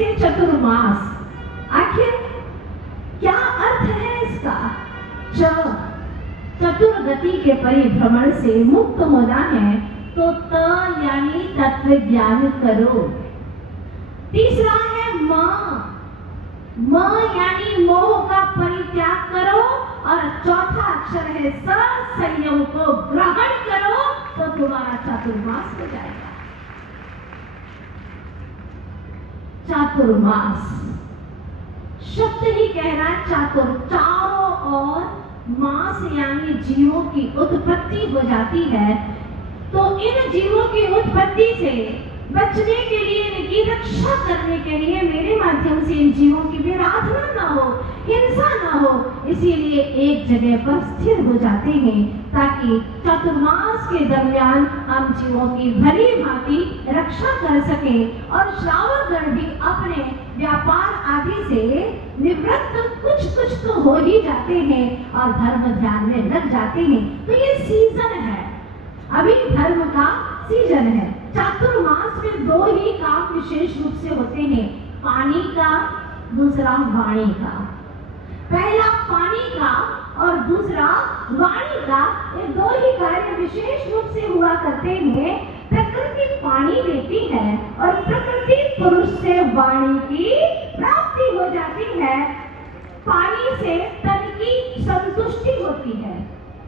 से चतुर्मास, आखिर क्या अर्थ है इसका? चतुर्गति के परिभ्रमण से मुक्त होना है तो त यानी तत्व ज्ञान करो। तीसरा है म यानी मोह का परित्याग करो, और चौथा अक्षर है स, संयम को ग्रहण करो तो तुम्हारा चातुर्मास हो जाएगा। चातुर्मास शब्द ही कह रहा है चातुर, चारों ओर मास यानी जीवों की उत्पत्ति हो जाती है। तो इन जीवों की उत्पत्ति से बचने के लिए, इनकी रक्षा करने के लिए मेरे माध्यम से इन जीवों की विराधना न हो, हिंसा न हो, इसीलिए एक जगह पर स्थिर हो जाते हैं ताकि चतुर्मास के दरमियान हम जीवों की भली भांति रक्षा कर सके और श्रावकगण भी अपने व्यापार आदि से निवृत्त कुछ तो हो ही जाते हैं और धर्म ध्यान में लग जाते हैं। तो ये सीजन है, अभी धर्म का सीजन है। चातुर्मास में दो ही काम विशेष रूप से होते हैं, पानी का, दूसरा वाणी का। पहला पानी का और दूसरा वाणी का, ये दो ही कार्य विशेष रूप से हुआ करते हैं। प्रकृति पानी देती है और प्रकृति पुरुष से वाणी की प्राप्ति हो जाती है। पानी से तन की संतुष्टि होती है,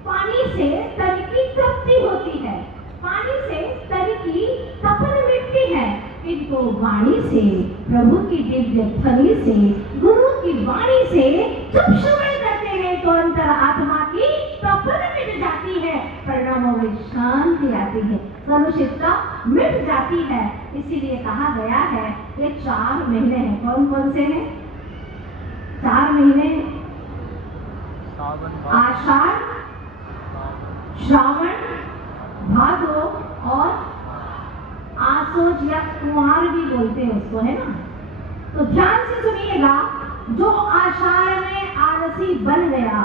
पानी से तन की तृप्ति होती है, पानी से तन की तपन मिटती है। इनको वाणी से, प्रभु की दिव्य ध्वनि से, गुरु की वाणी से जब श्रवण करते हैं तो अंतर आत्मा की तपन मिट जाती है, परिणामों में शांति आती है, कलुषितता मिट जाती है। इसीलिए कहा गया है ये 4 महीने हैं। कौन कौन से हैं? 4 महीने, आषाढ़, श्रावण, भादो और आसोज या कुमार भी बोलते हैं उसको, है ना। तो ध्यान से सुनिएगा, जो आषाढ़ में आलसी बन गया,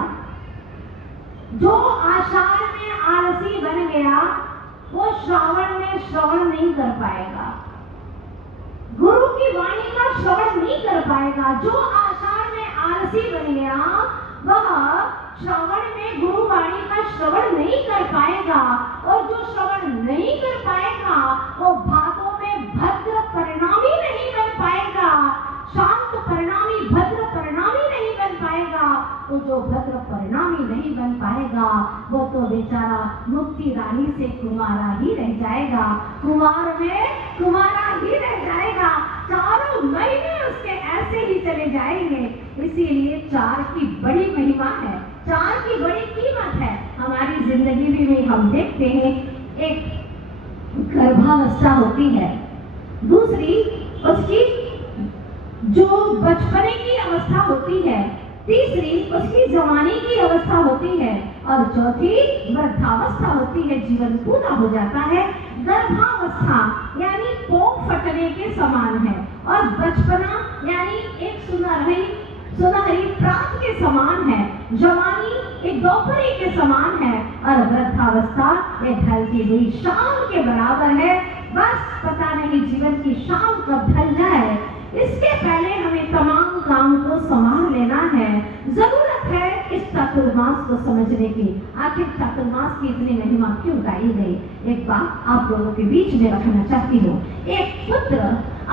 जो आषाढ़ में आलसी बन गया वो श्रावण में श्रवण नहीं कर पाएगा, गुरु की वाणी का श्रवण नहीं कर पाएगा। जो आषाढ़ में आलसी बन गया वह श्रवण में गुरु वाणी का श्रवण नहीं कर पाएगा, और जो श्रवण नहीं कर पाएगा वो भादों में भद्र परिणामी नहीं बन पाएगा, शांत परिणामी, भद्र परिणामी नहीं बन पाएगा। तो जो भद्र परिणामी नहीं बन पाएगा वो तो बेचारा मुक्ति रानी से कुमारा ही रह जाएगा, कुमार में कुमारा ही रह जाएगा। 4 महीने उसके ऐसे ही चले जाएंगे। इसीलिए 4 की बड़ी महिमा है, 4 की बड़ी कीमत है। हमारी जिंदगी में हम देखते हैं, एक गर्भावस्था होती है, दूसरी उसकी जो बचपने की अवस्था होती है, तीसरी उसकी जवानी की अवस्था होती है, और चौथी वृद्धावस्था होती है, जीवन पूरा हो जाता है। गर्भावस्था यानी पोंख फटने के समान है, और बचपना यानी एक सुनहरी प्रात के समान है, जवानी एक दोपहरी के समान है, और वृद्धावस्था एक ढलती हुई शाम के बराबर है। बस पता नहीं जीवन की शाम कब ढल जाए, इसके पहले हमें तमाम काम को संभाल लेना है। जरूरत है इस चातुर्मास को समझने की, आखिर चातुर्मास की इतनी महिमा क्यों गाई गई। एक बात आप लोगों के बीच में रखना चाहती हूँ। एक पुत्र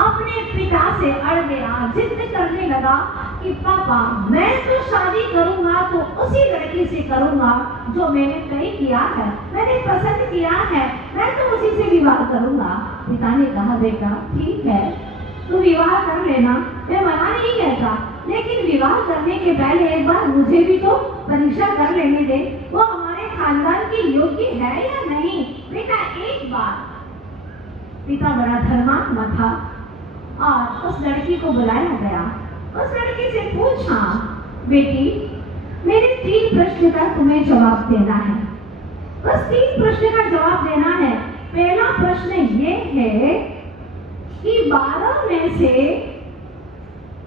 अपने पिता से अड़ गया, जिद करने लगा कि पापा मैं तो शादी करूंगा तो उसी लड़की से करूंगा जो मैंने तय किया है, मैंने पसंद किया है, मैं तो उसी से विवाह करूंगा। पिता ने कहा बेटा ठीक है तू विवाह कर लेना, मैं मना नहीं कहता, लेकिन विवाह करने के पहले एक बार मुझे भी तो परीक्षा कर लेने दे, वो हमारे खानदान की योग्य है या नहीं। बेटा एक बार, पिता बड़ा धर्मात्मा था और उस लड़की को बुलाया गया। उस लड़की से पूछा बेटी मेरे 3 प्रश्न का तुम्हें जवाब देना है, बस 3 प्रश्न का जवाब देना है। पहला प्रश्न ये है कि 12 में से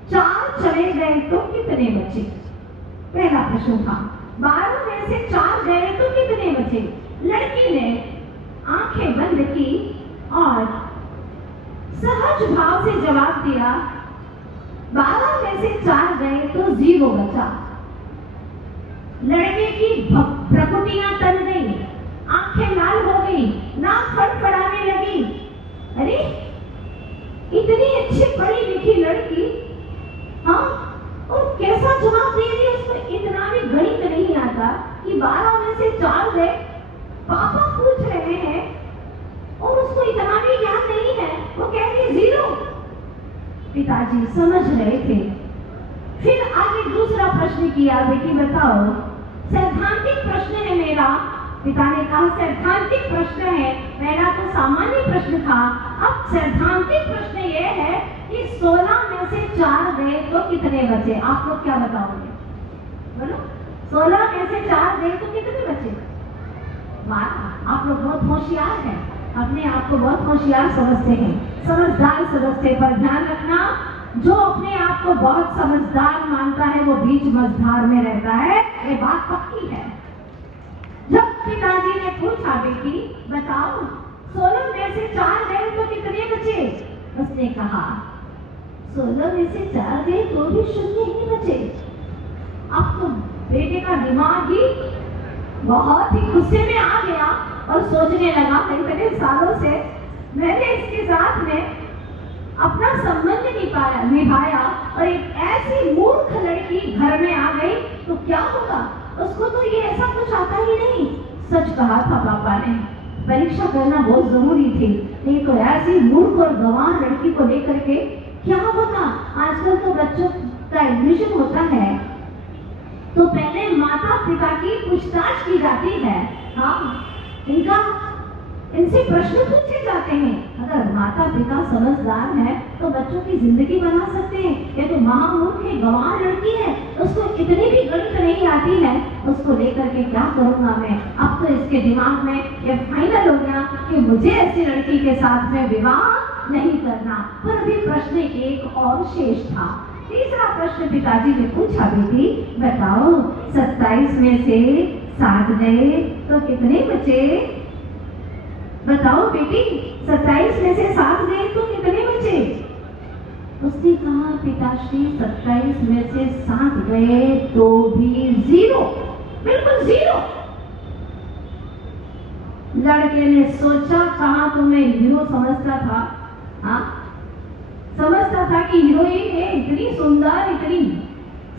4 चले गए तो कितने बचे। पहला प्रश्न था 12 में से 4 गए तो कितने बचे। लड़की ने आंखें बंद की और सहज भाव से जवाब दिया 12 में से 4 गए तो 0 बचा। लड़के की भ्रकुटियां तन गई, आंखें लाल हो गई, नाक फड़फड़ाने लगी। अरे इतनी अच्छी पढ़ी लिखी लड़की, हाँ, और कैसा जवाब दे रही है। उसको इतना भी गणित नहीं आता कि 12 में से 4 गए, पापा पूछ रहे हैं और उसको इतना भी ज्ञान नहीं है, वो कहती है 0। पिताजी समझ रहे थे। फिर आगे दूसरा प्रश्न किया, बेटी बताओ, सैद्धांतिक प्रश्न है मेरा। पिता ने कहा सैद्धांतिक प्रश्न है, पहला तो सामान्य प्रश्न था, अब सैद्धांतिक प्रश्न ये है कि 16 में से 4 गए तो कितने बचे। आप लोग क्या बताओगे? बोलो, 16 में से 4 गए तो कितने बचे? 12। आप लोग बहुत होशियार हैं, अपने आप को बहुत होशियार समझते हैं, समझदार समझते। पर ध्यान रखना, जो अपने आप को बहुत समझदार मानता है वो बीच मझधार में रहता है, ये बात पक्की है। जब पिताजी ने पूछा, बेटी बताओ 16 में से 4 गए तो कितने बचे? उसने कहा 16 में से 4 गए तो भी 0 ही बचे। अब तो बेटे का दिमाग ही बहुत ही गुस्से में आ गया और सोचने लगा, इतने सालों से मैंने इसके साथ में अपना संबंध निभाया और एक ऐसी मूर्ख लड़की घर में आ गई तो क्या होगा। उसको तो ये ऐसा कुछ आता ही नहीं। सच कहा था पापा ने, परीक्षा करना बहुत जरूरी थी, नहीं तो ऐसी मूर्ख और गंवार लड़की को लेकर के क्या होता। आजकल तो बच्चों का एडमिशन होता है तो पहले माता पिता की पूछताछ की जाती है। हाँ, इनसे प्रश्न पूछे जाते हैं। अगर माता पिता समझदार है तो बच्चों की जिंदगी बना सकते हैं। ये तो महामूर्ख है, गंवार लड़की है, उसको इतनी भी गणित नहीं आती है, उसको लेकर के क्या करूंगा मैं। अब तो इसके दिमाग में ये फाइनल हो गया कि मुझे ऐसी लड़की के साथ में विवाह नहीं करना। पर अभी प्रश्न एक और शेष था। तीसरा प्रश्न पिताजी ने पूछा, बेटी बताओ 27 में से 7 गए तो कितने बचे? बताओ बेटी, 27 में से 7 गए तो कितने बचे? उसने कहा पिताश्री 27 में से 7 गए तो भी 0, बिल्कुल 0। लड़के ने सोचा, कहा तो मैं हीरो समझता था। हाँ, समझता था कि हीरोइन है, इतनी सुंदर, इतनी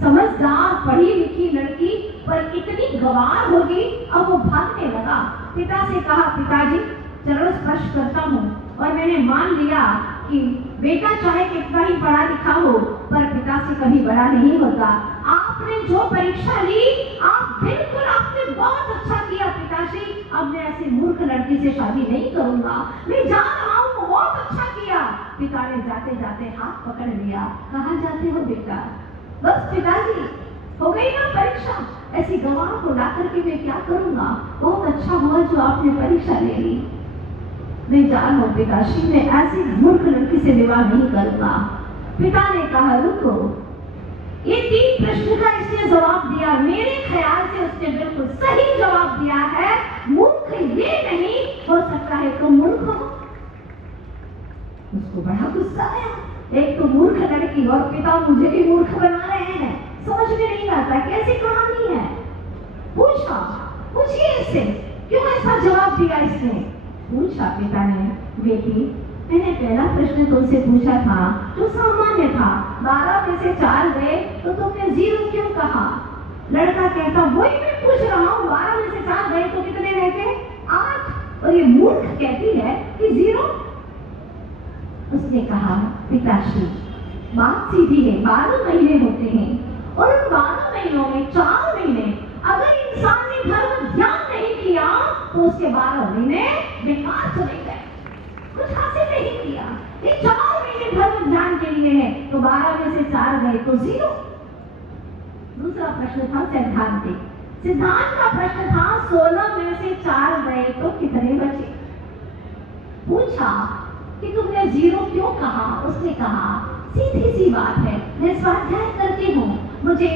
समझदार पढ़ी लिखी लड़की, पर इतनी गंवार होगी। अब वो भागने लगा। पिता से कहा, पिताजी चरण स्पर्श करता हूँ और मैंने मान लिया कि बेटा चाहे कितना ही पढ़ा लिखा हो पर पिता से कभी बड़ा नहीं होता। आपने जो परीक्षा ली, आपने बहुत अच्छा किया पिताजी। अब मैं ऐसी मूर्ख लड़की से शादी नहीं करूंगा, मैं जा रहा हूँ, बहुत अच्छा किया। पिता ने जाते जाते हाथ पकड़ लिया। कहाँ जाते हो बेटा? बस पिताजी, हो गई ना परीक्षा, ऐसी गवाह को ला करके मैं क्या करूंगा। बहुत अच्छा हुआ जो आपने परीक्षा ले ली। मैं जा रहा हूँ पिताश्री, मैं ऐसी मूर्ख लड़की से विवाह नहीं करूंगा। पिता ने कहा रुको, ये 3 प्रश्न का इसने जवाब दिया, मेरे ख्याल से उसने बिल्कुल सही जवाब दिया है। मूर्ख ये नहीं हो सकता है तो मूर्ख हो। उसको बड़ा गुस्सा आया। एक तो मूर्ख लड़की और पिता मुझे भी मूर्ख बना रहे हैं, समझ में नहीं आता कैसी कहानी है। पूछा, पूछिए इससे क्यों ऐसा जवाब दिया इसने। पूछा पिता ने, बेटी मैंने पहला प्रश्न तुमसे पूछा था जो सामान्य था, 12 में से 4 गए तो तुमने 0 क्यों कहा। लड़का कहता वही मैं पूछ रहा हूँ, 12 में से 4 गए तो कितने रहते? 8। और ये मूर्ख कहती है कि 0। उसने कहा पिताश्री बात सीधी है, 12 महीने होते हैं और उन 12 महीनों में 4 महीने अगर इंसान ने धर्म ध्यान नहीं किया तो उसके 12 महीने बेकार चले गए, कुछ हासिल नहीं किया। ये 4 महीने धर्म ध्यान के लिए है तो 12 में से 4 गए तो 0। दूसरा प्रश्न था सैद्धांतिक। सिद्धांत का प्रश्न था 16 में से 4 गए तो कितने बचे। पूछा कि तुमने 0 क्यों कहा। उसने कहा सीधी सी बात है, मैं स्वाध्याय करती हूँ, मुझे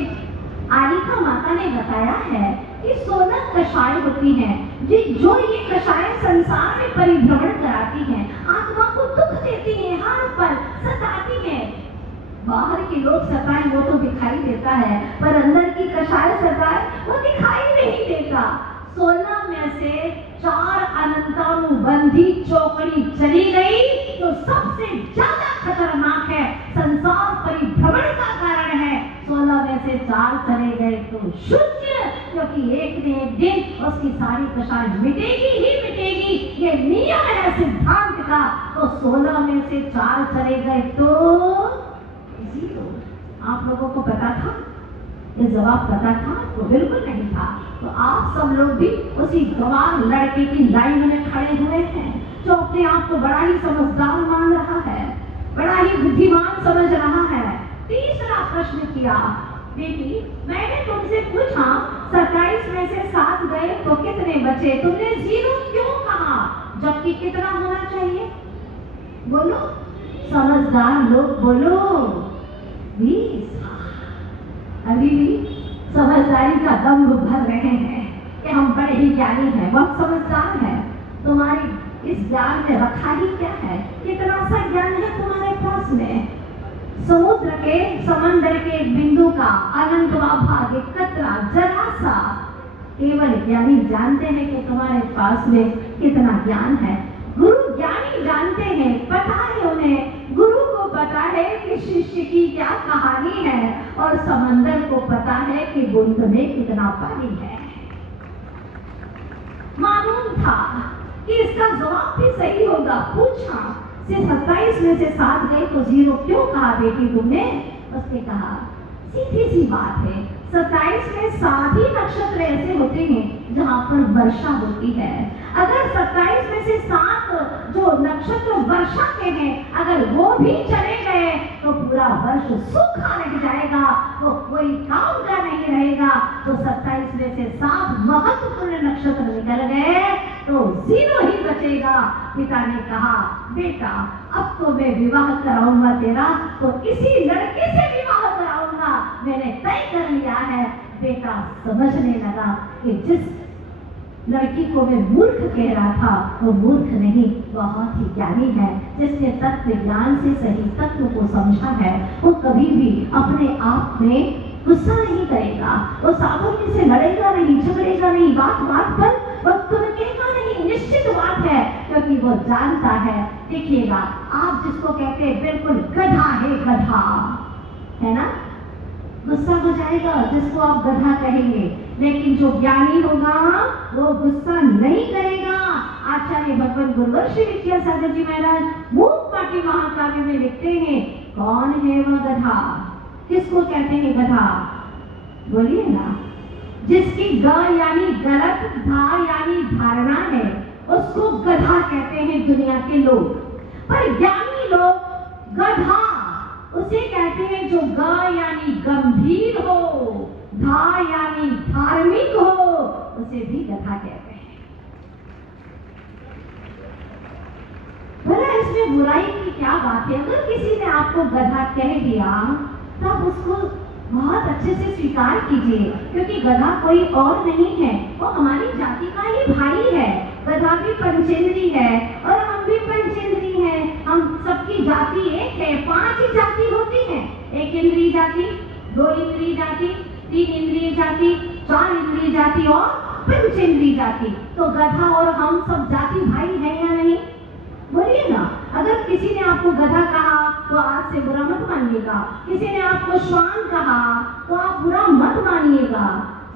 आलिका माता ने बताया है कि 16 कषाय होती हैं, जो ये कषाय संसार में परिभ्रमण कराती हैं, आत्मा को दुख देती हैं, हर पल सताती हैं। बाहर के लोग सताए वो तो दिखाई देता है, पर अंदर की कषाय सताए वो दिखाई नहीं देता। 16 में से 4 अनंतानुबंधी चौकड़ी चली गई तो सबसे ज्यादा खतरनाक है, संसार परिभ्रमण का कारण है। 16 में से 4 चले गए तो शून्य, क्योंकि एक न एक दिन उसकी सारी कषाय मिटेगी ही मिटेगी, ये नियम है सिद्धांत का। तो 16 में से 4 चले गए तो 0। आप लोगों को पता था? ये जवाब पता था? तो बिल्कुल नहीं था। तो आप सब लोग भी उसी गवार लड़के की लाइन में खड़े हुए हैं जो अपने आप को बड़ा ही समझदार मान रहा है, बड़ा ही बुद्धिमान समझ रहा है। तीसरा प्रश्न किया, बेटी मैंने तुमसे पूछा 27 में से 7 गए तो कितने बचे? तुमने 0 क्यों कहा, जबकि कितना होना चाहिए? बोलो समझदार लोग, बोलो 20। अभी भी समझदारी का दम भर रहे हैं कि हम बड़े ही ज्ञानी हैं, बहुत समझदार हैं। तुम्हारी इस ज्ञान में रखा ही क्या है? कितना सा ज्ञान है तुम्हारे पास में? समुद्र के समंदर के एक बिंदु का अनंतवा भाग, एक कतरा, जरा सा। केवल ज्ञानी जानते हैं कि तुम्हारे पास में कितना ज्ञान है। गुरु ज्ञानी जानते हैं, पता है उन्हें, गुरु को पता है कि शिष्य की क्या कहानी है, और समंदर को पता है कि बूंद में कितना पानी है। मालूम था कि इसका जवाब भी सही होगा। पूछा 27 में से 7 गए तो 0 क्यों कहा बेटी तुमने? उसने कहा सीधी सी बात है, 27 में 7 ही नक्षत्र ऐसे होते हैं जहाँ पर वर्षा होती है। अगर 27 में से 7 जो नक्षत्र वर्षा के हैं अगर वो भी चले गए तो पूरा वर्ष सूखा रह जाएगा, तो कोई काम का नहीं रहेगा। तो 27 में से 7 महत्वपूर्ण नक्षत्र निकल गए तो 0 ही बचेगा। पिता ने कहा बेटा अब तो मैं विवाह कराऊंगा तेरा, तो इसी लड़के से विवाह कराऊंगा, मैंने तय कर लिया है। बेटा समझने लगा कि जिस लड़की को मैं मूर्ख कह रहा था वो मूर्ख नहीं, बहुत ही ज्ञानी है। जिसने तत्व ज्ञान से सही तत्व को समझा है वो कभी भी अपने आप में गुस्सा नहीं करेगा, वो सावधानी से लड़ेगा नहीं, झगड़ेगा नहीं, बात बात पर वो तुरकेगा नहीं, निश्चित बात है, क्योंकि वो जानता है। देखिएगा आप जिसको कहते हैं बिल्कुल गधा है, गधा है ना, गुस्सा हो जाएगा जिसको आप गधा कहेंगे, लेकिन जो ज्ञानी होगा वो गुस्सा नहीं करेगा। आचार्य भगवान गुरुवर श्री विद्यासागर जी महाराज मूक पाटी महाकाव्य में लिखते हैं कौन है वह गधा? किसको कहते हैं गधा? बोलिए ना। जिसकी ग यानी गलत, धा यानी धारणा है उसको गधा कहते हैं दुनिया के लोग। पर ज्ञानी लोग गधा उसे कहते हैं जो ग यानी गंभीर हो, धा यानी धार्मिक हो, उसे भी गधा कहते हैं। भला इसमें बुराई की क्या बात है? अगर किसी ने आपको गधा कह दिया तब उसको बहुत अच्छे से स्वीकार कीजिए, क्योंकि गधा कोई और नहीं है, वो हमारी जाति का ही भाई है। गधा भी पंचेंद्री है और हम भी पंचेंद्री हैं। हम सबकी जाति एक है। 5 ही जाति होती है, 1 इंद्रिय जाति, 2 इंद्रिय जाति, 3 इंद्रिय जाति, 4 इंद्रिय जाति और पंचेंद्रिय जाति। तो गधा और हम सब जाति भाई हैं या नहीं? बोलिए ना। अगर किसी ने आपको गधा कहा तो आज से बुरा मत मानिएगा, किसी ने आपको श्वान कहा तो आप बुरा मत मानिएगा।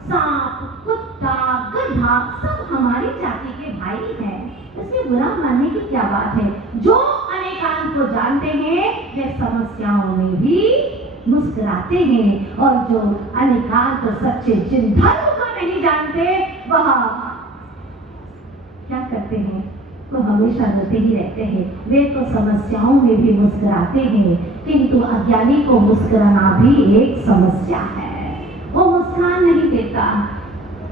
सांप, कुत्ता, गधा सब हमारी जाति के भाई हैं, इसमें बुरा मानने की क्या बात है? जो अनेकांत को जानते हैं वे समस्याओं में भी मुस्कुराते हैं, और जो अनेकांत सच्चे जिन धर्म को नहीं जानते वह क्या करते हैं? तो हमेशा रोते ही रहते हैं। वे तो समस्याओं में भी मुस्कुराते हैं, किंतु अज्ञानी को मुस्कुराना भी एक समस्या है। वो मुस्कान नहीं देता,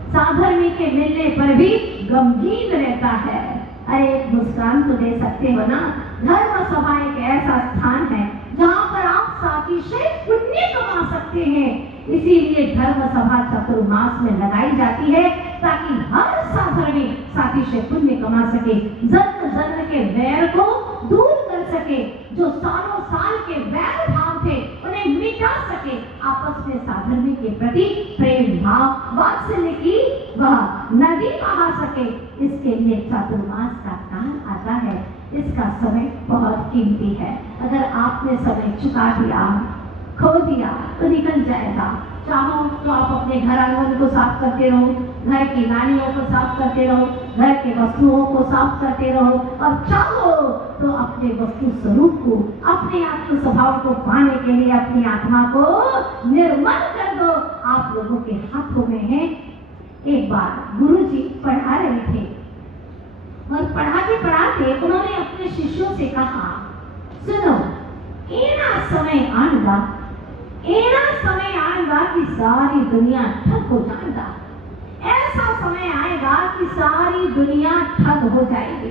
साधर्मी के मिलने पर भी गमगीन रहता है। अरे एक मुस्कान तो दे सकते हो ना। धर्म सभा एक ऐसा स्थान है जहाँ पर आप सातिशय पुण्य कमा सकते हैं। इसीलिए धर्म सभा चतुर्मास में लगाई जाती है ताकि हर साधर्मी सातिशय पुण्य कमा सके, जन्म जन्म के वैर को दूर कर सके। जो सालों साल के वैर भाव थे उन्हें में मिटा सके आपस में साधर्म्य के प्रति प्रेम भाव वात्सल्य की वह नदी बहा सके, इसके लिए चातुर्मास का काल आता है। इसका समय बहुत कीमती है। अगर आपने समय चुका दिया, खो दिया तो निकल जाएगा। चाहो तो आप अपने घर आंगन को साफ करते रहो, घर की नालियों को साफ करते रहो, घर के वस्तुओं को साफ करते रहो, और चाहो तो अपने वस्तु स्वरूप को, अपने आत्म स्वभाव को पाने के लिए अपनी आत्मा को निर्मल कर दो। आप लोगों के हाथों में है। एक बार गुरुजी पढ़ा रहे थे और पढ़ाते पढ़ाते उन्होंने अपने शिष्यों से कहा, सुनो, एना समय आएगा कि सारी दुनिया ठग हो जाएगा। ऐसा समय आएगा कि सारी दुनिया ठग हो जाएगी,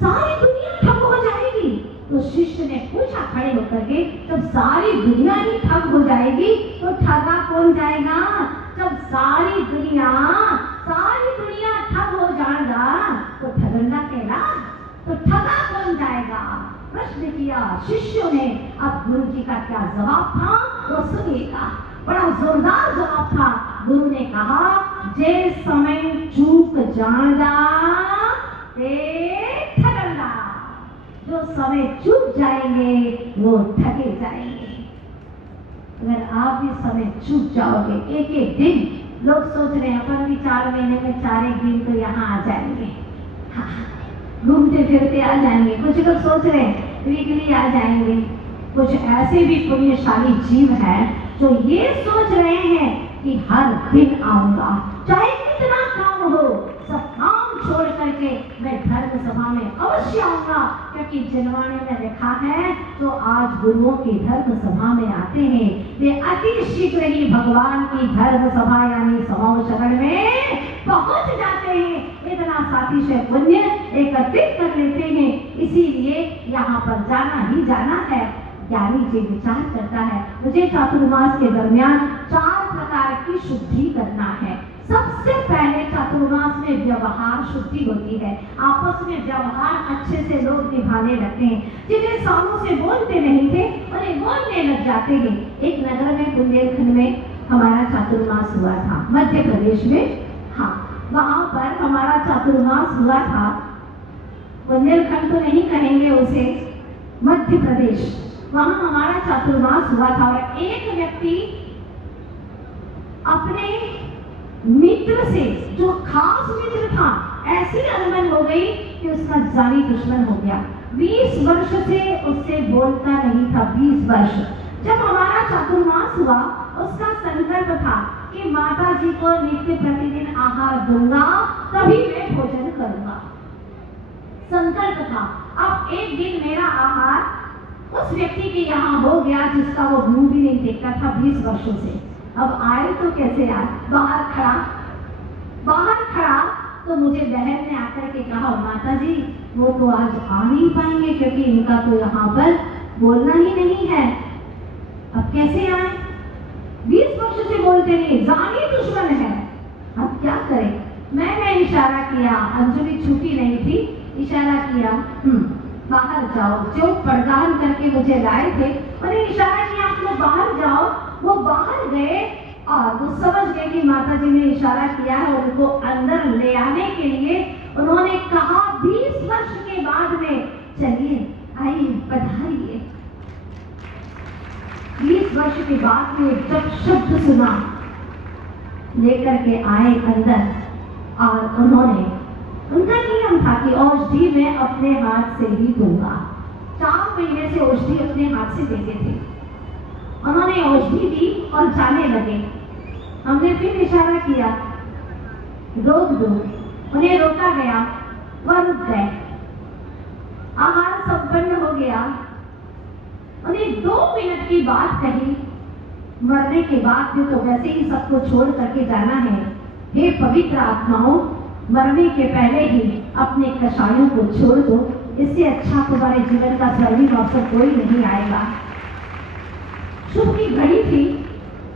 सारी दुनिया ठग हो जाएगी। तो शिष्य ने पूछा खड़े होकर के, जब सारी दुनिया ही ठग हो जाएगी तो ठगा कौन जाएगा? जब सारी दुनिया ठग हो जाएगा तो ठगंडा कहला, तो ठगा कौन जाएगा? प्रश्न किया शिष्यों ने। अब गुरु जी का क्या जवाब था वो सुनिएगा। बड़ा जोरदार जवाब था। गुरु ने कहा, जे समय चूक जाएगा ते ठगंडा। जो समय चूक जाएंगे वो ठगे जाएंगे। अगर आप भी समय चूक जाओगे, एक एक दिन, लोग सोच रहे हैं अपन भी 4 महीने में 4 एक दिन तो यहाँ आ जाएंगे, घूमते फिरते आ जाएंगे। कुछ लोग सोच रहे हैं वीकली आ जाएंगे। कुछ ऐसे भी पुण्यशाली जीव हैं जो ये सोच रहे हैं कि हर दिन आऊंगा, चाहे कितना काम हो, सब काम छोड़ करके मैं धर्म सभा में अवश्य आऊंगा। क्योंकि जनवाणी में लिखा है, तो आज गुरुओं की धर्म सभा में आते हैं वे अति शीघ्र ही भगवान की धर्म सभा यानी समूह शरण में पहुंच जाते हैं। इतना सातिशय पुण्य एकत्रित कर लेते हैं। इसीलिए यहाँ पर जाना ही जाना है। ज्ञानी जी विचार करता है, मुझे चातुर्मास के दरमियान 4 प्रकार की शुद्धि करना है। सबसे पहले चातुर्मास में व्यवहार शुद्धि होती है। आपस में व्यवहार अच्छे से लोग निभाने लगते हैं। जिन्हें सालों से बोलते नहीं थे उन्हें बोलने लग जाते हैं। एक नगर में बुंदेलखंड में हमारा चातुर्मास हुआ था, मध्य प्रदेश में। हाँ, वहाँ पर हमारा चातुर्मास हुआ था। बुंदेलखंड तो नहीं कहेंगे उसे, मध्य प्रदेश। वहाँ हमारा चातुर्मास हुआ था और एक व्यक्ति अपने मित्र से, जो खास मित्र था, ऐसी अनबन हो गई कि उसका जानी दुश्मन हो गया। 20 वर्ष से उससे बोलता नहीं था। 20 वर्ष। जब हमारा चातुर्मास हुआ, उसका संकल्प था कि माता जी को नित्य प्रतिदिन आहार दूंगा, तभी मैं भोजन करूंगा। संकल्प था। अब एक दिन मेरा आहार उस व्यक्ति के यहाँ हो गया जिसका वो मुंह भी नहीं देखता था 20 वर्षों से। अब आए तो कैसे आए? बाहर खड़ा तो मुझे बहन ने आकर के कहा, माता जी वो तो आज आ नहीं पाएंगे क्योंकि इनका तो यहाँ पर बोलना ही नहीं है। अब कैसे आए? 20 वर्ष से बोलते नहीं, जानी दुश्मन है। अब क्या करें? मैंने इशारा किया, अंजलि छूटी नहीं थी, इशारा किया, बाहर जाओ। जो पड़ताल करके मुझे लाए थे उन्हें इशारा किया, आप लोग बाहर जाओ। वो बाहर गए और वो समझ गए कि माता जी ने इशारा किया है। उनको अंदर ले आने के लिए उन्होंने कहा, 20 वर्ष के बाद में, चलिए आइए पधारिए। 20 वर्ष के बाद में जब शब्द सुना, लेकर के आए अंदर और उन्होंने, उनका नियम था कि औषधि मैं अपने हाथ से ही दूंगा। 4 महीने से औषधि अपने हाथ से देते थे। उन्होंने औषधि दी और जाने लगे। हमने फिर इशारा किया, रोक दो। उन्हें रोका गया, वह रुक गए। आहार संपन्न हो गया। उन्हें 2 मिनट की बात कही, मरने के बाद भी तो वैसे ही सबको छोड़ करके जाना है। हे पवित्र आत्माओं, मरने के पहले ही अपने कषायों को छोड़ दो। इससे अच्छा तुम्हारे जीवन का स्वर्णिम अवसर कोई नहीं आएगा। शुभ की घड़ी थी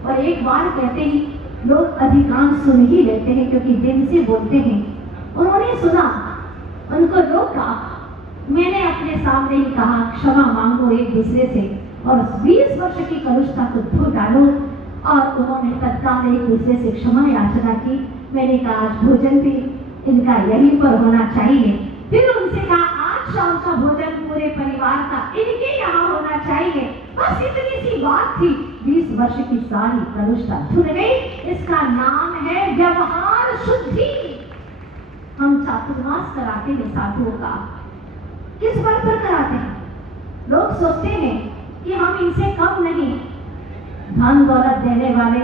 और एक बार कहते ही लोग अधिकांश सुन ही लेते हैं क्योंकि दिन से बोलते हैं। उन्होंने सुना, उनको रोका, मैंने अपने सामने ही कहा, क्षमा मांगो एक दूसरे से और 20 वर्ष की कलुषता को धो डालो। और उन्होंने तत्काल एक दूसरे से क्षमा याचना की। मैंने कहा आज भोजन भी इनका यहीं पर होना चाहिए। फिर उनसे कहा आज शाम का भोजन पूरे परिवार का इनके यहाँ होना चाहिए। बस इतनी सी बात थी, 20 वर्ष की सारी कलुषता धुल गई। इसका नाम है व्यवहार शुद्धि। हम चातुर्मास कराते हैं साधुओं का, किस बात पर कराते हैं? लोग सोचते हैं कि हम इनसे कम नहीं। धन दौलत देने वाले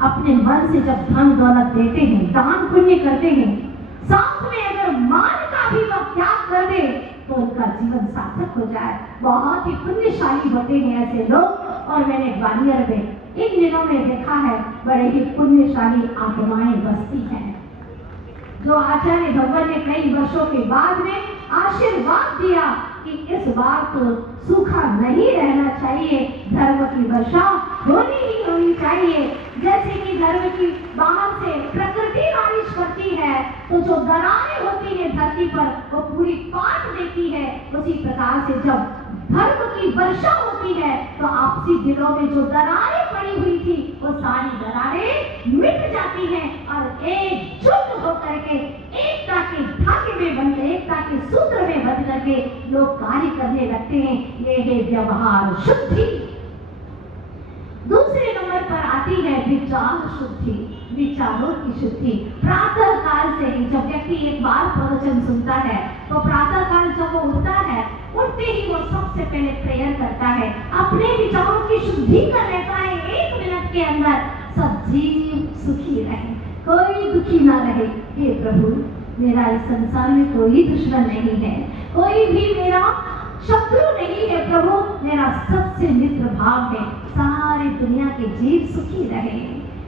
अपने मन से जब धन दौलत देते हैं, दान पुण्य करते हैं, साथ में अगर मान का भी वह त्याग कर दे तो उनका जीवन सार्थक हो जाए। बहुत ही पुण्यशाली होते हैं ऐसे लोग। और मैंने ग्वालियर में इन दिनों में देखा है, बड़े ही पुण्यशाली आत्माएं बसती हैं। जो आचार्य भगवान ने कई वर्षों के बाद में आशीर्वाद दिया कि इस बार तो सूखा नहीं रहना चाहिए, धर्म की वर्षा होनी ही होनी चाहिए। जैसे कि धर्म की बाहर से प्रकृति बारिश करती है तो जो दरारें होती है धरती पर वो पूरी काट देती है, उसी प्रकार से जब धर्म की वर्षा होती है तो आपसी दिलों में जो दरारें पड़ी हुई थी वो सारी दरारें मिट जाती हैं और एकजुट होकर के एकता के धागे में बंध, एकता के सूत्र में बंध करके लोग कार्य करने लगते हैं। ये है व्यवहार शुद्धि। दूसरे नंबर पर आती है विचार शुद्धि, विचारों की शुद्धि। प्रातः काल से ही जब व्यक्ति एक बार प्रवचन सुनता है तो प्रातः काल जब वो उठता है, उठते ही वो सबसे पहले प्रेयर करता है, अपने विचारों की शुद्धि कर लेता है। 1 मिनट के अंदर सब जीव सुखी रहे, कोई दुखी ना रहे। हे प्रभु, मेरा इस संसार में कोई दुश्मन नहीं है, कोई भी मेरा शत्रु नहीं है। प्रभु मेरा सबसे मित्र भाव है, सारी दुनिया के जीव सुखी रहे।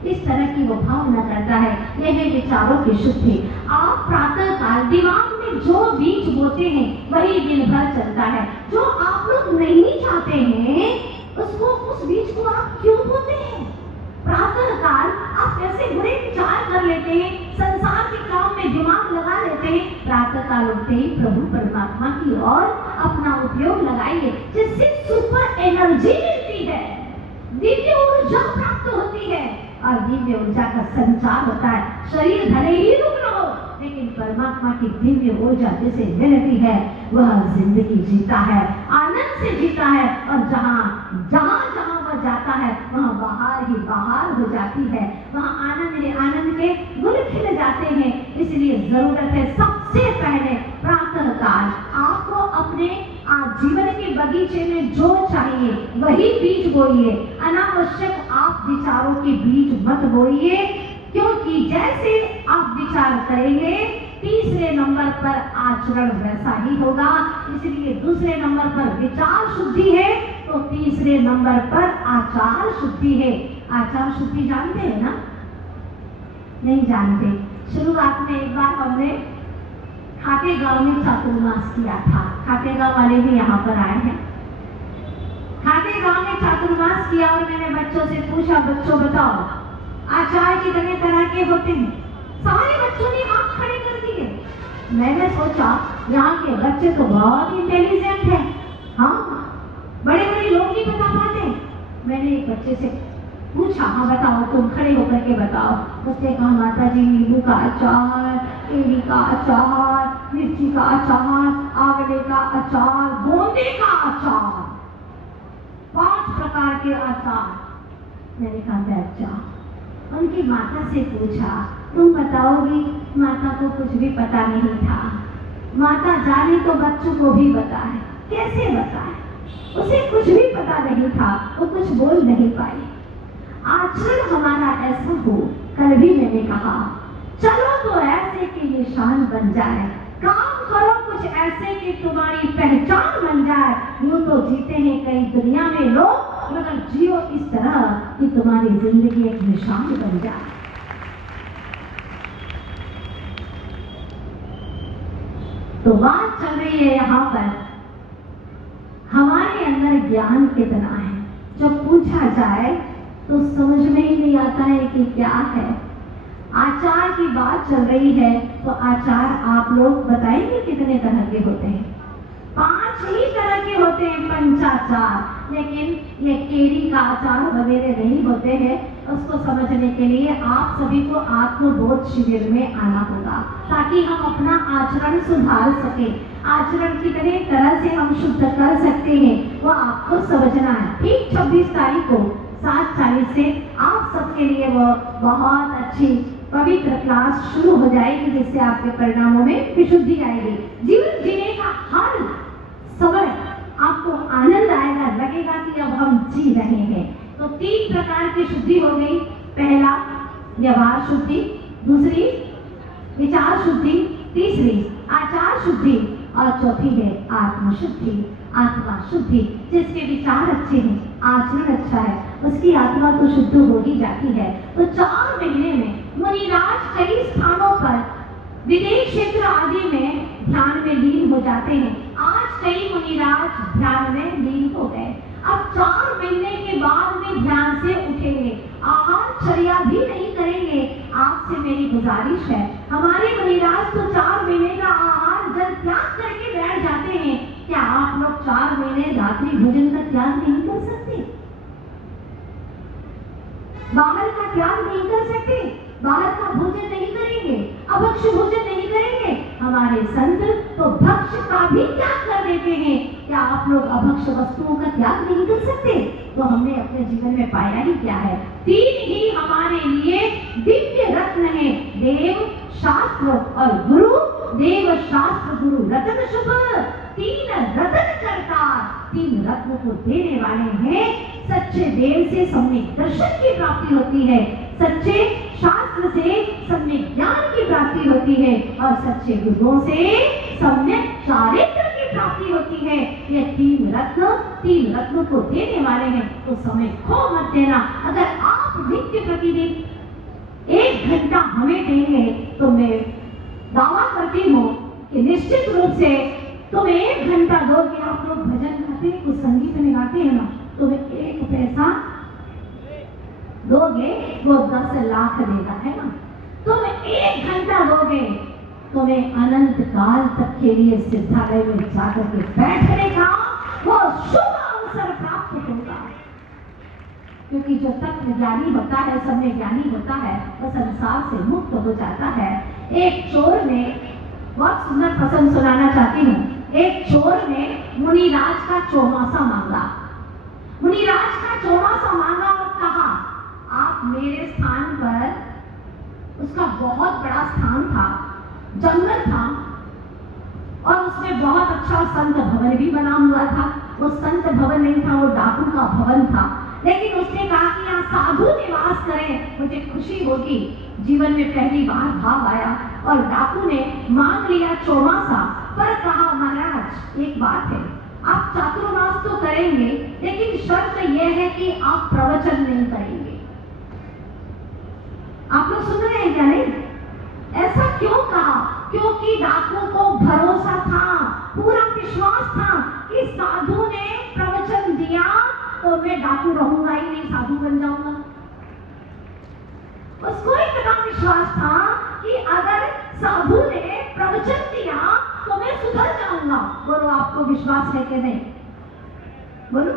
इस तरह की वो भावना करता है। यह है विचारों की शुद्धि। आप प्रातः काल दिमाग में जो बीज बोते हैं वही दिन भर चलता है। जो आप लोग नहीं चाहते हैं उसको, उस बीज को आप क्यों बोते हैं? प्रातः काल आप कैसे बुरे विचार कर लेते हैं, संसार के काम में दिमाग लगा लेते हैं। प्रातः काल उठते ही प्रभु परमात्मा की ओर अपना उपयोग लगाइए, जिससे सुपर एनर्जी मिलती है, दिव्य ऊर्जा प्राप्त होती है और दिव्य ऊर्जा का संचार होता है। शरीर भले ही रुग्ण हो लेकिन परमात्मा की दिव्य ऊर्जा जिसे मिलती है वह जिंदगी जीता है, आनंद से जीता है और जहाँ जहाँ जहाँ वह जाता है वहाँ बाहर ही बाहर हो जाती है। वहाँ आनंद ही आनंद के गुल खिल जाते हैं। इसलिए जरूरत है सबसे पहले प्रातः काल आपको अपने जीवन के बगीचे में जो चाहिए वही बीज बोइए। अनावश्यक आप विचारों के बीज मत बोइए, क्योंकि जैसे आप विचार करेंगे तीसरे नंबर पर आचरण वैसा ही होगा। इसलिए दूसरे नंबर पर विचार शुद्धि है तो तीसरे नंबर पर आचार शुद्धि है। आचार शुद्धि जानते हैं ना? नहीं जानते। शुरुआत में एक बार हमने खातेगांव में चातुर्मास किया था। खातेगांव वाले भी यहाँ पर आए हैं। खातेगांव में चातुर्मास किया और मैंने बच्चों से पूछा, बच्चों बताओ आचार कितने तरह के होते हैं? सारे बच्चों ने हाथ खड़े कर दिए। मैंने सोचा यहाँ के बच्चे तो बहुत इंटेलिजेंट हैं, हाँ बड़े बड़े लोग नहीं बता पाते। मैंने एक बच्चे से पूछा, हाँ बताओ, तुम खड़े होकर के बताओ। उसने कहा माता जी नींबू का अचार, केली का अचार, मिर्ची का अचार, आंवले का अचार, गोंदे का अचार, 5 प्रकार के अचार। मैंने कहा बैठ जाओ। उनकी माता से पूछा, तुम बताओगी? माता को कुछ भी पता नहीं था। माता जाने तो बच्चों को भी बताए, कैसे बताए? उसे कुछ भी पता नहीं था, वो कुछ बोल नहीं पाई। आचरण हमारा ऐसा हो, कल भी मैंने कहा चलो तो ऐसे कि निशान बन जाए, काम करो कुछ ऐसे कि तुम्हारी पहचान बन जाए। यूं तो जीते हैं कई दुनिया में लोग, मगर जियो इस तरह कि तुम्हारी जिंदगी एक निशान बन जाए। तो बात चल रही है यहाँ पर हमारे अंदर ज्ञान कितना है। जब पूछा जाए तो समझ में ही नहीं आता है कि क्या है। आचार की बात चल रही है तो आचार आप लोग बताएंगे कितने तरह के होते हैं? 5 ही तरह के होते हैं पंचाचार, लेकिन ये केरी का अचार वगैरह नहीं होते हैं। उसको समझने के लिए आप सभी को आत्मबोध शिविर में आना होगा ताकि हम अपना आचरण सुधार सके। आचरण कितने तरह से हम शुद्ध कर सकते हैं वो आपको समझना है। ठीक 26 तारीख को 7:40 से आप सबके लिए वो बहुत अच्छी पवित्र क्लास शुरू हो जाएगी, जिससे आपके परिणामों में विशुद्धि आएगी। जीवन जीने का हर समय आपको आनंद आएगा, लगेगा कि अब हम जी रहे हैं। तो 3 प्रकार की शुद्धि हो गई। पहला व्यवहार शुद्धि, दूसरी विचार शुद्धि, तीसरी आचार शुद्धि और चौथी है आत्मशुद्धि, आत्मा शुद्धि। जिसके विचार अच्छे हैं, आचरण अच्छा है, उसकी आत्मा तो शुद्ध हो ही जाती है। तो 4 महीने में मुनिराज कई स्थानों पर विदेश क्षेत्र आदि में ध्यान में लीन हो जाते हैं। आज कई मुनिराज ध्यान में लीन हो गए। अब 4 महीने के बाद में ध्यान से उठेंगे, आहार चर्या भी नहीं करेंगे। आपसे मेरी गुजारिश है, हमारे मुनिराज तो 4 महीने का आहार जल त्याग करके बैठ जाते हैं। क्या आप लोग 4 महीने रात्रि भोजन का त्याग नहीं कर सकते? बाहर का त्याग नहीं कर सकते? बाहर का भोजन नहीं करेंगे, अभक्ष भोजन नहीं करेंगे? हमारे संत तो भक्ष का भी त्याग कर देते हैं। क्या आप लोग अभक्ष वस्तुओं का त्याग नहीं कर सकते? तो हमने अपने जीवन में पाया ही क्या है? 3 ही हमारे लिए दिव्य रत्न है, देव, शास्त्र और गुरु। देव, शास्त्र, गुरु, रत्न शुभ, 3 रत्न करतार, 3 रत्न को देने वाले हैं। सच्चे देव से सम्यक दर्शन की प्राप्ति होती है, सच्चे शास्त्र से सम्यक ज्ञान की प्राप्ति होती है और सच्चे गुरुओं से सम्यक चारित्र की प्राप्ति होती है। ये 3 रत्न को देने वाले हैं। तो समय खो मत देना। अगर आप नित्य प्रतिदिन 1 घंटा हमें देंगे तो मैं दावा करती हूँ कि निश्चित रूप से तुम 1 घंटा दोगे। आप लोग भजन गाते हैं, कुछ संगीत में गाते हैं ना, तुम्हें 1 पैसा दोगे वो 10 लाख देगा, है ना। तुम 1 घंटा दोगे, तुम्हें अनंत काल तक के लिए सिद्धालय में जाकर के बैठने का वो शुभ अवसर प्राप्त होगा। क्योंकि जो तत्व ज्ञानी होता है, समय ज्ञानी होता है, वह संसार से मुक्त हो जाता है। एक चोर ने, बहुत सुंदर प्रसंग सुनाना चाहती हूँ। एक चोर ने मुनिराज का चौमासा मांगा। मुनिराज का चौमासा मांगा और कहा, आप मेरे स्थान पर, उसका बहुत बड़ा स्थान था, जंगल था और उसमें बहुत अच्छा संत भवन भी बना हुआ था। वो संत भवन नहीं था, वो डाकू का भवन था। लेकिन उसने कहा कि यहाँ साधु निवास करें, मुझे खुशी होगी। जीवन में पहली बार भाव आया और डाकू ने मांग लिया चौमासा, पर कहा, महाराज एक बात है, आप चातुर्मास तो करेंगे, लेकिन शर्त यह है कि आप प्रवचन नहीं करेंगे। आप लोग सुन रहे हैं क्या? नहीं। ऐसा क्यों कहा? क्योंकि डाकू को भरोसा था, पूरा विश्वास था कि साधु ने प्रवचन दिया तो मैं डाकू रहूंगा ही नहीं, साधु बन जाऊंगा। उसको इतना विश्वास था कि अगर साधु ने प्रवचन दिया तो मैं सुधर जाऊंगा। बोलो, आपको विश्वास है कि नहीं? बोलो,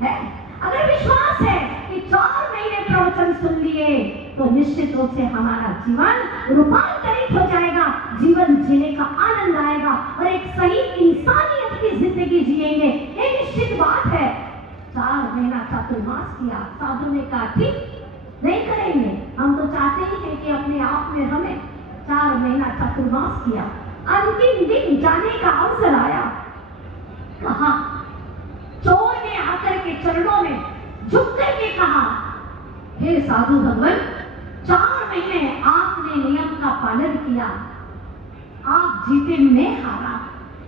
है? अगर विश्वास है कि 4 महीने प्रवचन सुन लिए तो निश्चित रूप से हमारा जीवन रूपांतरित हो जाएगा, जीवन जीने का आनंद आएगा और एक सही इंसानियत की जिंदगी जिएंगे। ये निश्चित बात है। 4 महीना चातुर्मास किया, साधु ने कहा ठीक नहीं करेंगे, हम तो चाहते ही हैं कि अपने आप में हमें। 4 महीना चातुर्मास किया, अंतिम दिन जाने का अवसर आया। कहा, चोर ने आकर के चरणों में झुक करके कहा, हे साधु भगवान, 4 महीने आपने नियम का पालन किया, आप जीते, मैं हारा,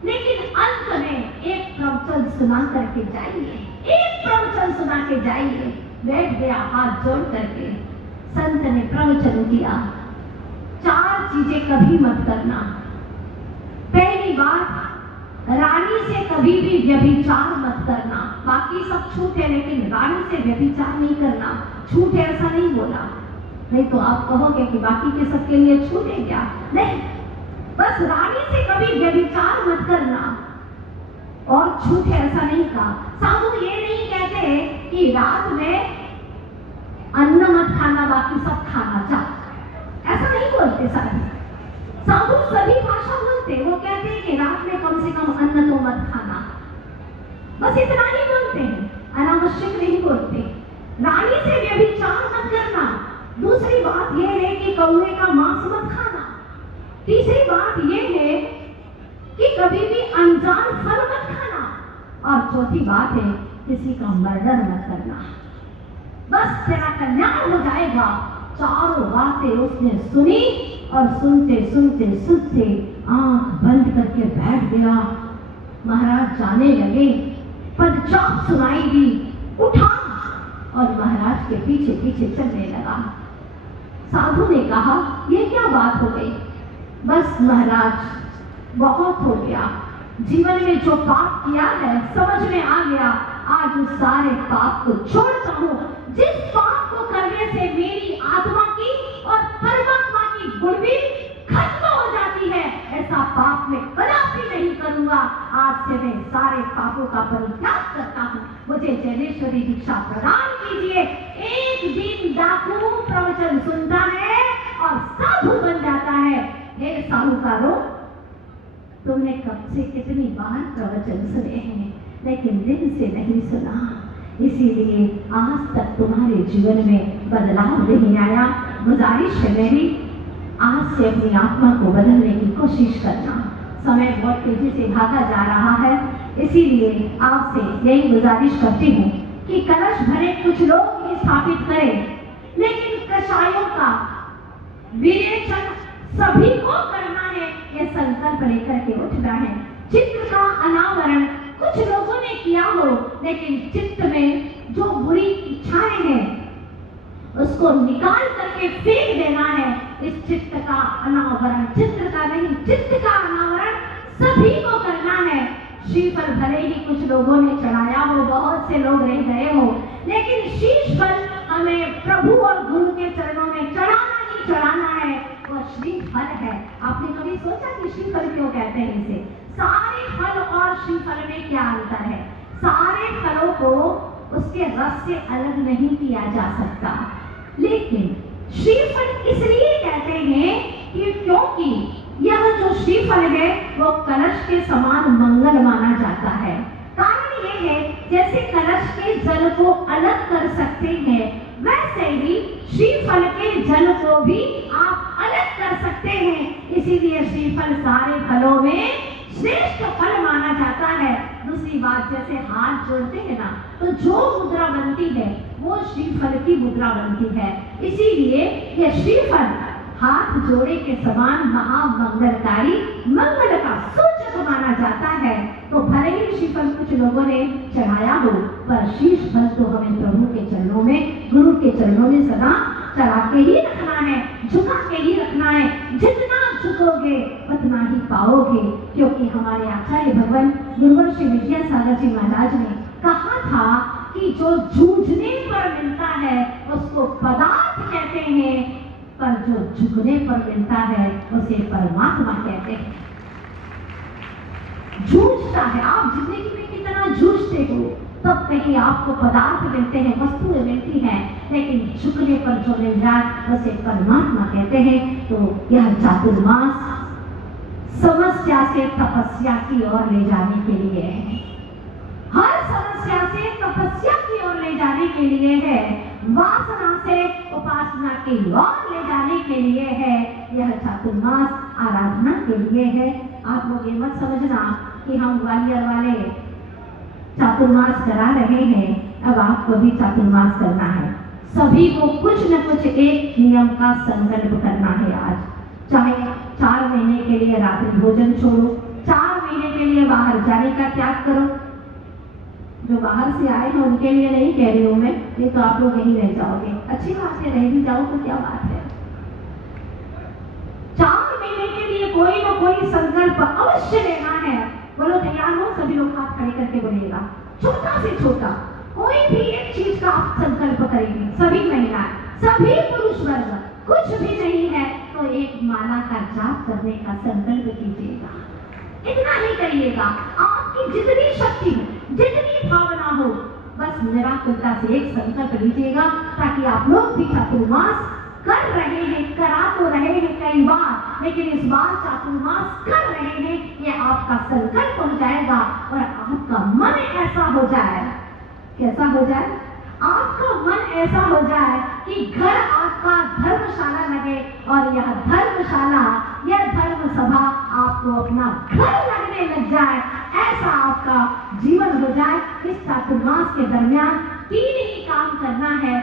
लेकिन अंत में एक प्रवचन सुना करके जाइए, एक प्रवचन सुना के जाइए। बैठ गया हाथ जोड़ करके, संत ने प्रवचन किया। 4 चीजें कभी मत करना। पहली बात, रानी से कभी भी व्यभिचार मत करना। बाकी सब छूट है, लेकिन रानी से व्यभिचार नहीं करना। छूट है ऐसा नहीं बोला, नहीं तो आप कहोगे कि बाकी के सबके लिए छूट है क्या? नहीं, बस रानी से कभी व्यभिचार मत करना। और झूठे ऐसा नहीं कहा। साधु ये नहीं कहते कि रात में अन्न मत खाना बाकी सब खाना चाह, ऐसा नहीं बोलते साधु। साधु सभी भाषा बोलते, वो कहते हैं कि रात में कम से कम अन्न तो मत खाना, बस इतना ही बोलते हैं, अनावश्यक नहीं बोलते। रानी से व्यभिचार मत करना। दूसरी बात यह है कि कौवे का मांस मत खाना। तीसरी बात यह है कि कभी भी अनजान फल मत खाना। और चौथी बात है किसी का मर्डर मत करना। बस तेरा कल्याण हो जाएगा। चारों बातें उसने सुनी और सुनते सुनते सुनते आंख बंद करके बैठ गया। महाराज जाने लगे, पदचाप सुनाई दी, उठा और महाराज के पीछे पीछे चलने लगा। साधु ने कहा ये क्या बात हो गई? बस महाराज बहुत हो गया, जीवन में जो पाप किया है समझ में आ गया, आज उस सारे पाप को छोड़ता हूँ। जिस पाप को करने से मेरी आत्मा की और परमात्मा की गुणविल खत्म हो जाती है, ऐसा पाप मैं कदापि नहीं करूंगा। आज से मैं सारे पापों का परित्याग करता हूँ। मुझे जैनेश्वरी दीक्षा प्रदान कीजिए। एक दिन डाकू प्रवचन सुनता है और साधु बन जाता है। हे साहूकारों, तुमने कब से कितनी बार प्रवचन सुने हैं, लेकिन दिन से नहीं सुना, इसीलिए आज तक तुम्हारे जीवन में बदलाव नहीं आया। गुजारिश है मेरी, आज से अपनी आत्मा को बदलने की कोशिश करना। समय बहुत तेजी से भागा जा रहा है, इसीलिए आपसे यही गुजारिश करती हूँ कि कलश भरे कुछ लोग ही स्थापित करें, लेकिन कषायों का विरेचन सभी को करना है, ये संकल्प लेकर के उठना है। चित्त का अनावरण कुछ लोगों ने किया हो, लेकिन चित्त में जो बुरी इच्छाएं हैं उसको निकाल करके फेंक देना है। इस चित्त का अनावरण, चित्त का नहीं, चित्त का अनावरण सभी को करना है। श्रीफल भले ही कुछ लोगों ने चढ़ाया हो, बहुत से लोग रह गए हो, लेकिन शीश फल हमें प्रभु और गुरु के चरणों में चढ़ाना ही चढ़ाना है। वह श्रीफल है। आपने कभी सोचा कि श्रीफल क्यों कहते हैं इसे? सारे फल और श्रीफल में क्या अंतर है? सारे फलों को उसके रस से अलग नहीं किया जा सकता, लेकिन श्रीफल इसलिए कहते हैं कि क्योंकि यह जो श्रीफल है वो कलश के समान मंगल माना जाता है। कारण ये है, जैसे कलश के जल को अलग कर सकते हैं, वैसे ही श्रीफल के जल को भी आप अलग कर सकते हैं। इसीलिए श्रीफल सारे फलों में श्रेष्ठ फल माना जाता है। दूसरी बात, जैसे हाथ जोड़ते हैं ना, तो जो मुद्रा बनती है वो श्रीफल की मुद्रा बनती है। इसीलिए यह श्रीफल हाथ जोड़े के समान महामंगलकारी, मंगल का सूचक माना जाता है। तो भले ही श्रीफल कुछ लोगों ने चढ़ाया हो, पर शीश फल तो हमें प्रभु के चरणों में, गुरु के चरणों में सदा चढ़ा के ही रखना है, झुका के ही रखना है। जितना झुकोगे उतना ही पाओगे, क्योंकि हमारे आचार्य भगवान गुरुवर श्री विद्यासागर जी महाराज ने कहा था कि जो जूझने पर मिलता है उसको पदार्थ कहते हैं, पर जो झुकने पर मिलता है उसे परमात्मा कहते हैं। जूझता है, आप जिंदगी में कितना जूझते हो, तब कहीं आपको पदार्थ मिलते हैं, वस्तुएं मिलती हैं, लेकिन झुकने पर जो मिल जाए उसे परमात्मा कहते हैं। तो यह चातुर्मास समस्या से तपस्या की ओर ले जाने के लिए है। हर समस्या से तपस्या की ओर ले जाने के लिए है, वासना से उपासना की ओर ले जाने के लिए है। यह चातुर्मास आराधना के लिए है। आप लोग ये मत समझना कि हम ग्वालियर वाले चातुर्मास करा रहे हैं, अब आपको भी चातुर्मास करना है। सभी को कुछ न कुछ एक नियम का संकल्प करना है आज। चाहे 4 महीने के लिए रात्रि भोजन छोड़ो, 4 महीने के लिए बाहर जाने का त्याग करो। जो बाहर से आए हैं उनके लिए नहीं कह रही हूँ मैं, ये तो आप लोग यहीं रह जाओगे। अच्छी बात है, रह भी जाओ तो क्या बात है। 4 महीने के लिए कोई ना कोई संकल्प अवश्य लेना है। बोलो तैयार हो? सभी लोग हाथ खड़े करके बोलिएगा। छोटा से छोटा कोई भी एक चीज का आप संकल्प करेंगे, सभी महिलाएं, सभी पुरुष वर्ग, कुछ भी नहीं है तो एक माला का जाप करने का संकल्प कीजिएगा। इतना ही करिएगा। आपकी जितनी शक्ति हो, जितनी भावना हो, बस निराकुलता से एक संकल्प लीजिएगा, ताकि आप लोग भी चातुर्मास कर रहे हैं, करा तो रहे हैं कई बार, लेकिन इस बार चातुर्मास कर रहे हैं, ये आपका संकल्प हो जाएगा और आपका मन ऐसा हो जाए, कैसा हो जाए, आपका मन ऐसा हो जाए कि घर आपका धर्मशाला लगे, और यह धर्मशाला, यह धर्म सभा आपको अपना घर लगने लग जाए, ऐसा आपका जीवन हो जाए। इस चातुर्मास के दरमियान 3 ही काम करना है।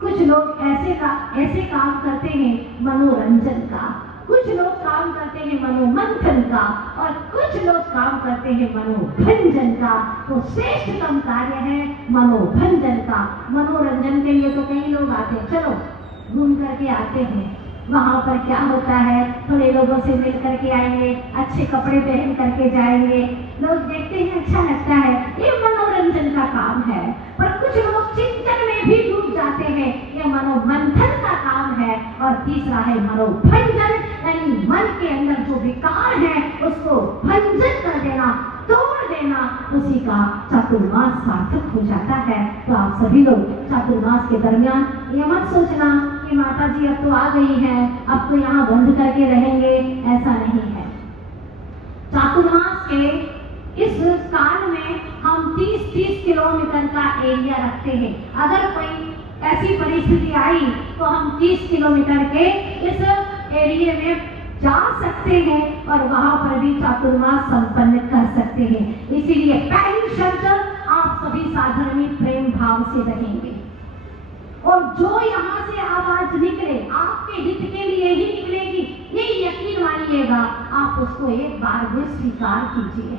कुछ लोग ऐसे काम करते हैं मनोरंजन का, कुछ लोग काम करते हैं मनोमंथन का, और कुछ लोग काम करते हैं मनोभंजन का। तो श्रेष्ठतम कार्य है मनोभंजन का। मनोरंजन के लिए तो कई लोग आते हैं, चलो घूम करके आते हैं, वहां पर क्या होता है, थोड़े लोगों से मिल करके आएंगे, अच्छे कपड़े पहन करके जाएंगे, लोग देखते हैं अच्छा लगता है, ये मनोरंजन का काम है। पर कुछ लोग चिंतन में भी डूब जाते हैं, ये मनोमंथन का काम है। और तीसरा है मनोभंजन, यानी मन के अंदर जो विकार है उसको भंजन कर देना, तोड़ देना, उसी का चातुर्मास सार्थक हो जाता है। तो आप सभी लोग चातुर्मास के दरमियान ये मत सोचना कि माता जी अब तो आ गई है, अब तो यहाँ बंद करके रहेंगे, ऐसा नहीं है। चातुर्मास के इस काल में हम 30-30 किलोमीटर का एरिया रखते हैं। अगर कोई ऐसी परिस्थिति आई तो हम 30 किलोमीटर के इस एरिया में जा सकते हैं और वहां पर भी चातुर्मास संपन्न कर सकते हैं। इसीलिए पहली शर्त, आप सभी साधर्मी प्रेम भाव से रहेंगे, और जो यहाँ से आवाज निकले आपके हित के लिए ही निकलेगी, ये यकीन मानिएगा। आप उसको एक बार भी स्वीकार कीजिए,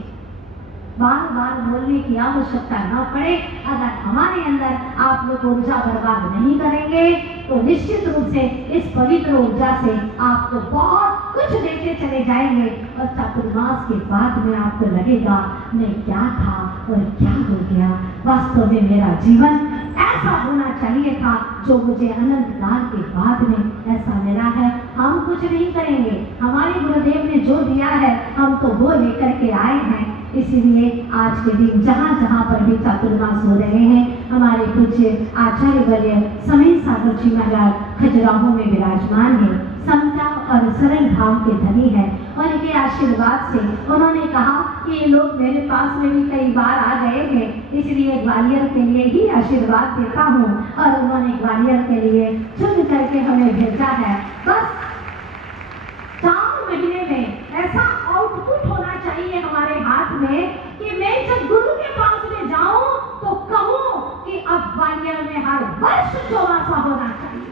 बार बार बोलने की आवश्यकता न पड़े। अगर हमारे अंदर आप लोग ऊर्जा बर्बाद नहीं करेंगे तो निश्चित रूप से इस पवित्र ऊर्जा से आपको बहुत कुछ देते चले जाएंगे, और चातुर्मास के बाद में आपको लगेगा मैं क्या था और क्या हो गया, वास्तव में मेरा जीवन ऐसा होना चाहिए था जो मुझे अनंत काल के बाद में ऐसा मिला है। हम कुछ नहीं करेंगे, हमारे गुरुदेव ने जो दिया है हम तो वो लेकर के आए हैं। इसीलिए आज के दिन जहाँ जहाँ पर भी चातुर्मास हो रहे हैं, हमारे कुछ आचार्य वर्य समय सागर जी महाराज खजुराहो में विराजमान है, समता और सरल भाव के धनी है, और इनके आशीर्वाद से उन्होंने कहा कि ये लोग मेरे पास में भी कई बार आ गए हैं, इसलिए ग्वालियर के लिए ही आशीर्वाद देता हूँ, और उन्होंने ग्वालियर के लिए चुन करके हमें भेजा है। बस 4 महीने में ऐसा आउटपुट होना चाहिए हमारे हाथ में कि मैं जब गुरु के पास में जाऊं तो कहूं कि अब ग्वालियर में हर वर्ष चौमासा होना चाहिए।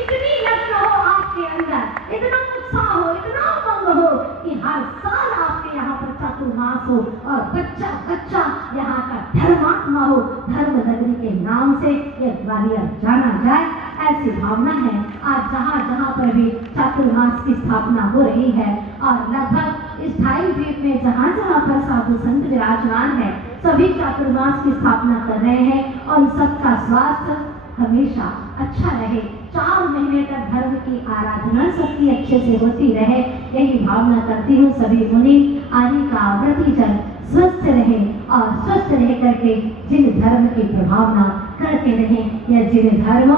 इतनी लगन हो आपके अंदर, इतना उत्साह हो, इतना उमंग हो कि हर साल आपके यहाँ पर चातुर्मास हो, और बच्चा बच्चा यहाँ का धर्मात्मा हो, धर्म नगरी के नाम से ये ग्वालियर जाना जाए, ऐसी भावना है। आज जहाँ जहाँ पर भी चातुर्मास की स्थापना हो रही है, और लगभग इस 2.5 द्वीप में जहाँ जहाँ पर साधु संत विराजमान है, सभी चातुर्मास की स्थापना कर रहे हैं, और सबका स्वास्थ्य हमेशा अच्छा रहे, 4 महीने तक धर्म की आराधना सबकी अच्छे से होती रहे, यही भावना करती हूँ। सभी मुनि आदि का व्रतीजन स्वस्थ रहे, और स्वस्थ रह करके जिन धर्म की प्रभावना करते रहे, या जिन धर्म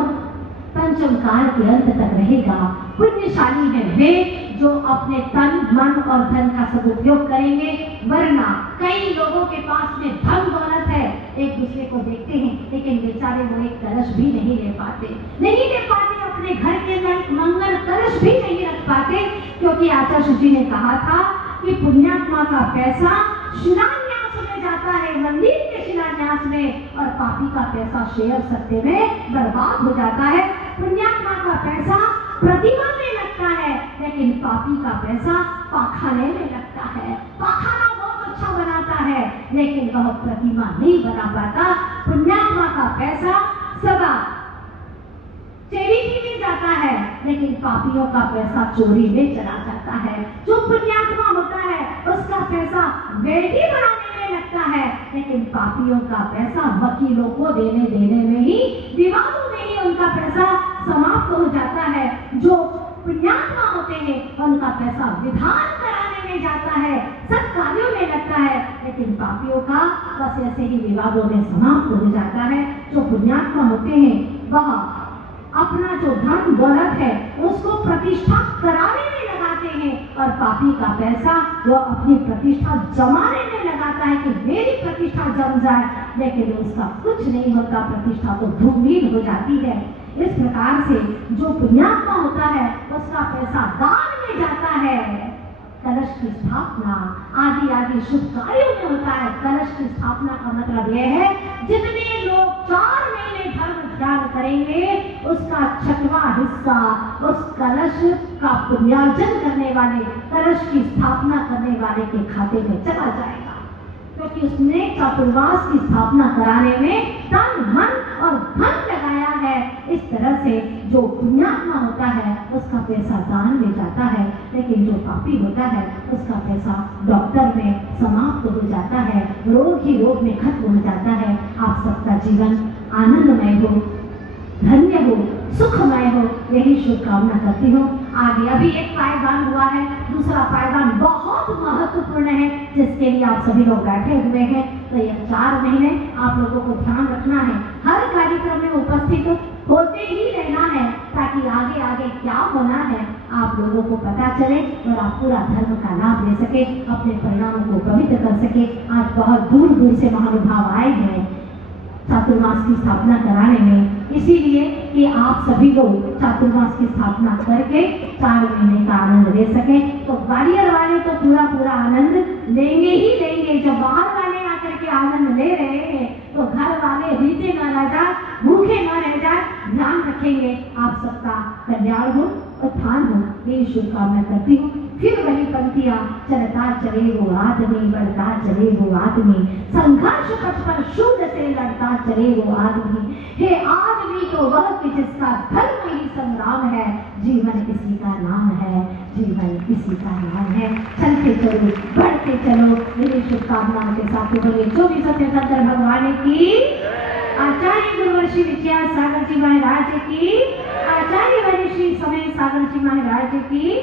पंचम काल के अंत तक रहेगा, पुण्यशाली है वे जो अपने तन मन और धन का सदुपयोग करेंगे। वरना कई लोगों के पास में धन दौलत है, एक दूसरे को देखते हैं, लेकिन बेचारे वो एक कलश भी नहीं ले पाते, अपने घर के अंदर मंगल कलश भी नहीं रख पाते, क्योंकि आचार्य जी ने कहा था कि पुण्यात्मा का पैसा शिलान्यास में जाता है, मंदिर के शिलान्यास में, और पापी का पैसा शेयर सत्य में बर्बाद हो जाता है। पुण्यात्मा का पैसा प्रतिमा में लगता है, लेकिन पापी का पैसा पाखाने में लगता है। पाखाना बहुत अच्छा बनाता है, लेकिन वह प्रतिमा नहीं बना पाता। पुण्यात्मा का पैसा सदा चैरिटी में जाता है, लेकिन पापियों का पैसा चोरी में चला जाता है। जो पुण्यात्मा होता है उसका पैसा वेदी बनाने में लगता है, लेकिन पापियों का पैसा वकीलों को देने में ही, विवादों में ही उनका पैसा समाप्त हो जाता है। जो पुण्यात्मा होते हैं उनका पैसा विधान कराने में जाता है, सब कार्यों में लगता है, लेकिन पापियों का बस ऐसे ही विवादों में समाप्त हो जाता है। जो पुण्यात्मा होते हैं वह अपना जो धन दौलत है उसको प्रतिष्ठा कराने में लगाते हैं, और पापी का पैसा वो अपनी प्रतिष्ठा जमाने में लगाता है कि मेरी प्रतिष्ठा जम जाए, लेकिन उसका कुछ नहीं होता, प्रतिष्ठा तो धूमिल हो जाती है। इस प्रकार से जो पुण्यात्मा होता है उसका पैसा दान में जाता है। कलश की स्थापना आदि आदि शुभ कार्यों में होता है। कलश की स्थापना का मतलब यह है जितने लोग 4 महीने धर्म ध्यान करेंगे उसका 6वां हिस्सा उस कलश का पुण्यार्जन करने वाले, कलश की स्थापना करने वाले के खाते में चला जाएगा, क्योंकि उसने चातुर्मास की स्थापना कराने में तन मन और धन लगाया है। इस तरह से जो पुण्यात्मा होता है उसका पैसा दान में जाता है, लेकिन जो पापी होता है उसका पैसा डॉक्टर में समाप्त हो जाता है, रोग ही रोग में खत्म हो जाता है। आप सबका जीवन आनंदमय हो, धन्य हो, सुखमय हो, यही शुभकामना करती हूँ। आगे अभी एक पायदान हुआ है, दूसरा पायदान बहुत महत्वपूर्ण है जिसके लिए आप सभी लोग बैठे हुए हैं। तो ये 4 महीने आप लोगों को ध्यान रखना है, हर कार्यक्रम में उपस्थित होते ही रहना है, ताकि आगे आगे क्या होना है आप लोगों को पता चले और आप पूरा धर्म का लाभ ले सके, अपने परिणामों को पवित्र कर सके। आज बहुत दूर दूर से महानुभाव आए हैं चातुर्मास की स्थापना कराने में, इसीलिए कि आप सभी लोग चातुर्मास की स्थापना करके 4 महीने का आनंद ले सके। तो ग्वालियर वाले तो पूरा पूरा आनंद लेंगे ही लेंगे। जब बाहर वाले आकर के आनंद ले रहे हैं तो घर वाले रीते न रह जाए, भूखे न रह जाए, ध्यान रखेंगे। आप सबका कल्याण हो, उत्थान हो, यही शुभकामना करती हूँ। फिर वही पंक्तियां, चलता चले वो आदमी, बढ़ता चले वो आदमी, संघर्ष पथ पर शून्य से लड़ता चले वो आदमी। हे आदमी तो वह कि जिसका धर्म ही संग्राम है, जीवन किसी का नाम है, जीवन किसी का नाम है। चलते चलो, बढ़ते चलो, मेरी शुभकामनाओं के साथ बोलिए 24 सत्यशंकर भगवान की, आचार्य गुरुवर्षी विद्या सागर जी महाराज की, आचार्य वरिष्ठ समय सागर जी महाराज की।